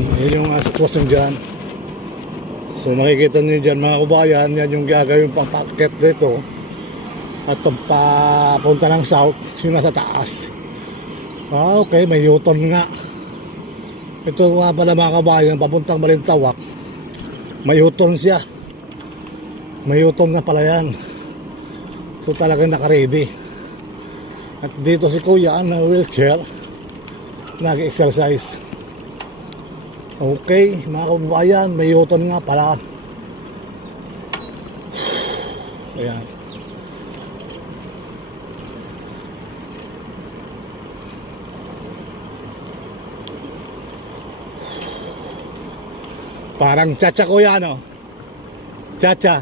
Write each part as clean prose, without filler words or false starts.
Yan yung sitwasyon dyan. So makikita nyo dyan mga kabayan, yan yung gagawin pang packet dito. At papunta ng south, yung nasa taas. Okay, may U-turn nga. Ito nga pala mga kabayan, papuntang Balintawak. May U-turn siya. May U-turn na pala yan. So talagang naka-ready. At dito si kuya na wheelchair, nag-exercise. Okay, mga kababayan, may U-turn nga pala. Ayan. Parang cha-cha kuya, no? Cha-cha.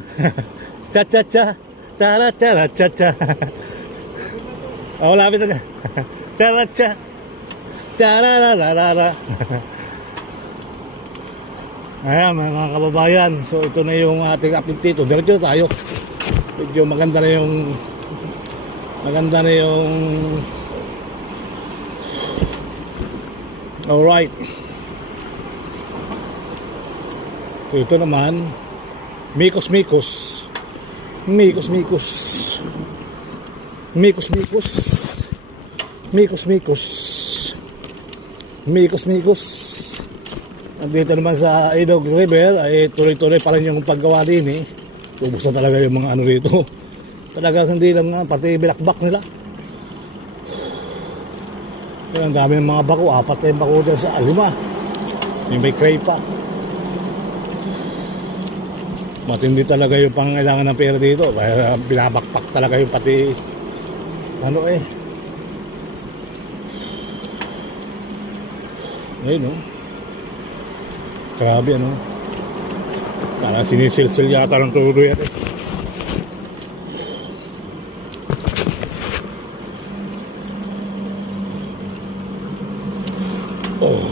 Cha-cha-cha. Chara-chara, cha-cha. Oh, lapit na. Chara-cha. Chara-la-la-la-la. Ayan mga kababayan, so ito na yung ating update dito. Diretso tayo. Medyo maganda na yung alright. So ito naman Mikos at dito naman sa Ilog River ay tuloy-tuloy pa rin yung paggawa din eh. Ubus na talaga yung mga ano dito. Talagang hindi lang pati bilakbak nila. Ang dami ng mga bako, 4 na yung bako dyan sa 5. Yung may cray pa. Matindi talaga yung pangailangan ng pera dito. Kaya binabakpak talaga yung pati ano eh. Ayun no. Grabe ano. Parang sinisilsil yata ng todo yan eh. Oh.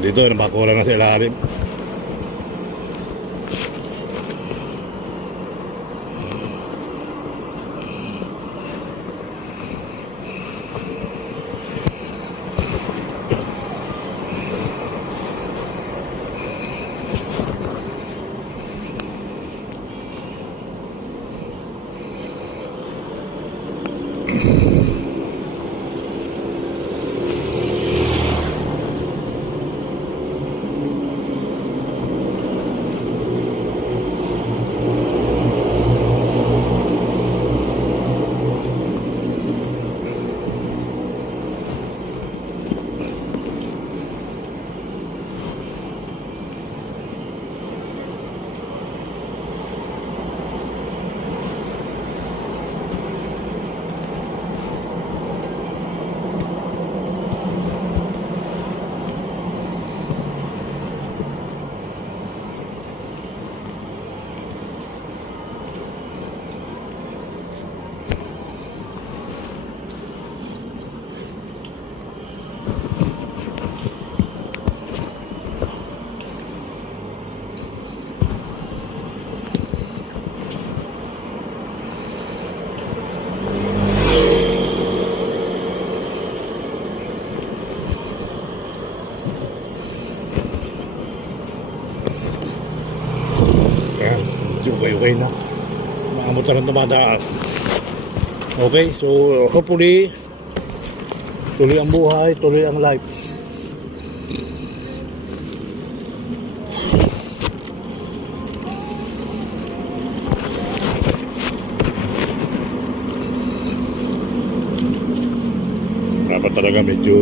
Dito nabakura na sa ilalim. Okay na. Mga motor ang tumadaan. Okay, so hopefully tuloy ang buhay, tuloy ang life. Dapat talaga medyo